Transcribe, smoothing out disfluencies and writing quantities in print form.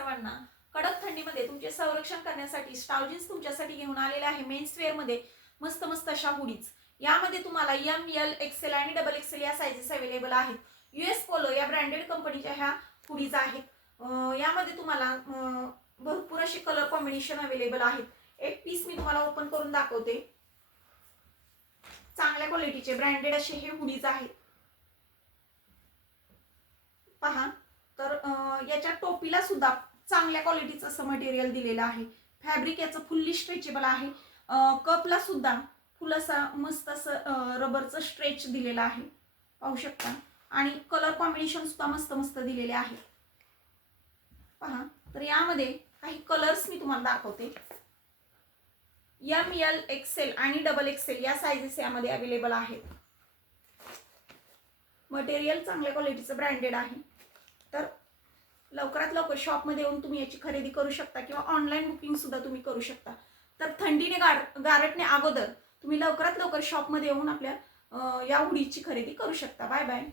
सर्वांना. कडक थंडीमध्ये तुमचे संरक्षण करण्यासाठी स्टाव जीन्स तुमच्यासाठी घेऊन आलेले आहे. मेन्स वेअर मध्ये मस्त मस्त अशा हुडीज. यामध्ये तुम्हाला एम, एल, एक्सेल आणि डबल एक्सेल या साइजेस अवेलेबल आहेत. US पोलो या ब्रँडेड कंपनीच्या ह्या हुडीज आहेत. यामध्ये तुम्हाला भरपूर असे कलर कॉम्बिनेशन अवेलेबल आहेत. एक पीस मी तुम्हाला ओपन करून दाखवते. चांगल्या क्वालिटीचे ब्रँडेड असे हे हुडीज आहेत. पहा तर याच्या टोपीला सुद्धा चांगल्या क्वालिटीचं असं मटेरियल दिलेलं आहे. फॅब्रिक याचं फुल्ली स्ट्रेचेबल आहे. कपला सुद्धा फुल असा मस्त असं रबरचं स्ट्रेच दिलेलं आहे, पाहू शकता. आणि कलर कॉम्बिनेशन सुद्धा मस्त मस्त दिलेले आहे. पहा तर यामध्ये काही कलर्स मी तुम्हाला दाखवते. एम, एल, एक्सेल आणि डबल एक्सेल या साइजेस यामध्ये अवेलेबल आहेत. मटेरियल चांगल्या क्वालिटीचं ब्रँडेड आहे. तर लवकरात लवकर शॉपमध्ये येऊन तुम्ही याची खरेदी करू शकता किंवा ऑनलाईन बुकिंग सुद्धा तुम्ही करू शकता. तर थंडीने गारटणे अगोदर तुम्ही लवकरात लवकर शॉपमध्ये येऊन आपल्या या हुडीची खरेदी करू शकता. Bye bye.